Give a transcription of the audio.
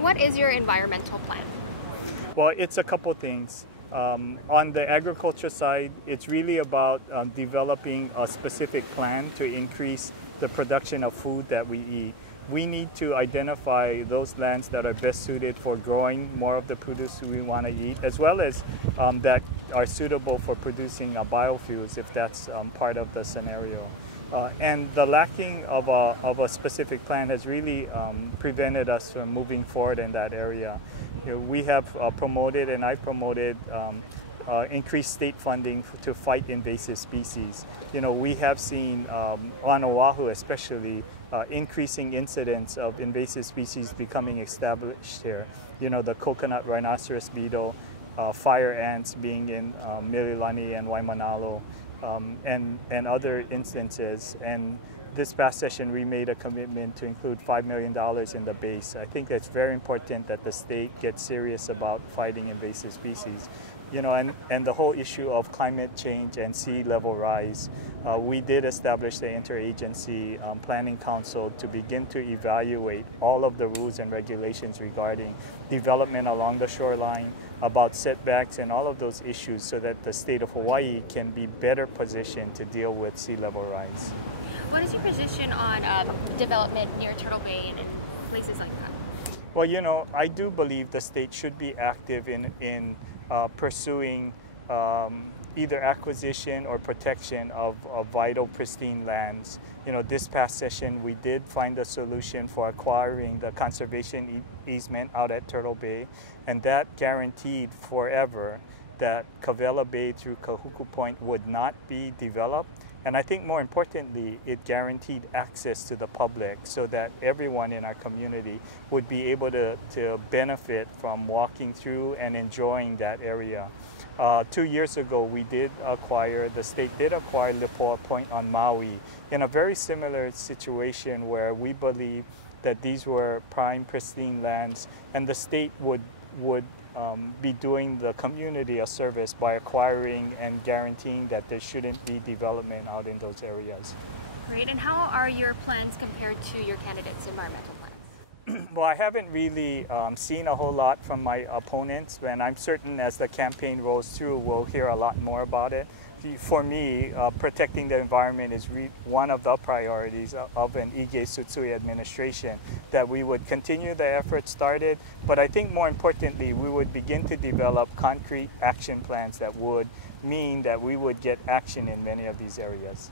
What is your environmental plan? Well, it's a couple things. On the agriculture side, it's really about developing a specific plan to increase the production of food that we eat. We need to identify those lands that are best suited for growing more of the produce we want to eat, as well as that are suitable for producing biofuels if that's part of the scenario. And the lacking of a specific plan has really prevented us from moving forward in that area. You know, we have promoted, and I promoted, increased state funding to fight invasive species. You know, we have seen on Oahu especially increasing incidents of invasive species becoming established here. You know, the coconut rhinoceros beetle, fire ants being in Mililani and Waimanalo, and other instances. And this past session, we made a commitment to include $5 million in the base. I think it's very important that the state gets serious about fighting invasive species. You know, and the whole issue of climate change and sea level rise, we did establish the interagency planning council to begin to evaluate all of the rules and regulations regarding development along the shoreline, about setbacks and all of those issues, so that the state of Hawaii can be better positioned to deal with sea level rise. What is your position on development near Turtle Bay and places like that? Well, you know, I do believe the state should be active in pursuing either acquisition or protection of vital pristine lands. You know, this past session we did find a solution for acquiring the conservation easement out at Turtle Bay, and that guaranteed forever that Kawela Bay through Kahuku Point would not be developed. And I think more importantly, it guaranteed access to the public so that everyone in our community would be able to benefit from walking through and enjoying that area. 2 years ago, the state did acquire Lipoa Point on Maui in a very similar situation where we believe that these were prime pristine lands, and the state would be doing the community a service by acquiring and guaranteeing that there shouldn't be development out in those areas. Great. And how are your plans compared to your candidate's environmental plans? Well, I haven't really seen a whole lot from my opponents, and I'm certain as the campaign rolls through, we'll hear a lot more about it. For me, protecting the environment is one of the priorities of an Ige Tsutsui administration, that we would continue the effort started, but I think more importantly, we would begin to develop concrete action plans that would mean that we would get action in many of these areas.